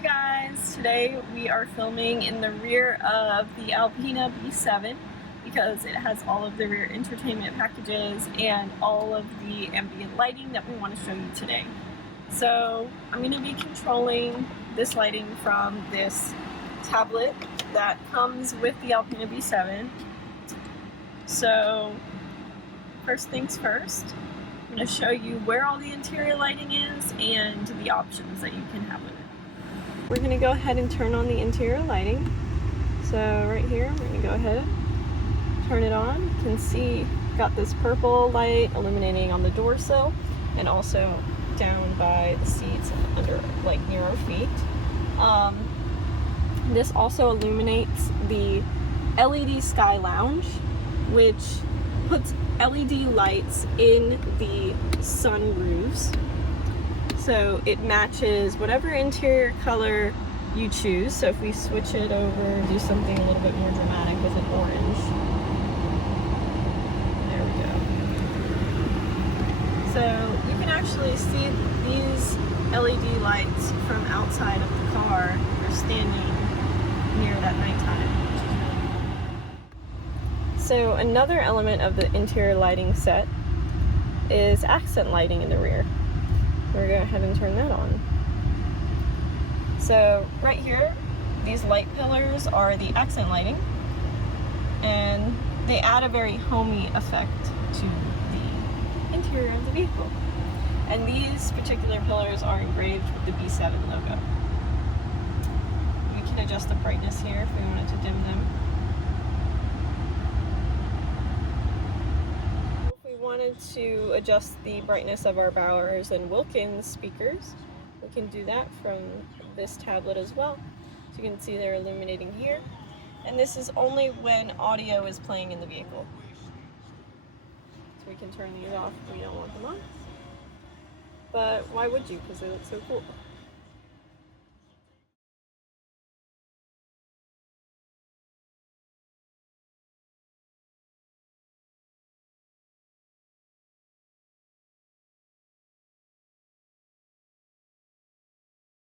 Hey guys, today we are filming in the rear of the Alpina B7 because it has all of the rear entertainment packages and all of the ambient lighting that we want to show you today. So I'm going to be controlling this lighting from this tablet that comes with the Alpina B7. So first things first, I'm going to show you where all the interior lighting is and the options that you can have with it. We're going to go ahead and turn on the interior lighting. So right here, we're going to go ahead, turn it on. You can see got this purple light illuminating on the door sill and also down by the seats under, like, near our feet. This also illuminates the LED Sky Lounge, which puts LED lights in the sunroofs. So it matches whatever interior color you choose. So if we switch it over, do something a little bit more dramatic with an orange. There we go. So you can actually see these LED lights from outside of the car or standing near it at nighttime, which is really cool. So another element of the interior lighting set is accent lighting in the rear. We're going to go ahead and turn that on. So right here, these light pillars are the accent lighting, and they add a very homey effect to the interior of the vehicle. And these particular pillars are engraved with the B7 logo. We can adjust the brightness here if we wanted to dim them. Wanted to adjust the brightness of our Bowers and Wilkins speakers, we can do that from this tablet as well. So you can see they're illuminating here, and this is only when audio is playing in the vehicle. So we can turn these off if we don't want them on. But why would you? Because they look so cool.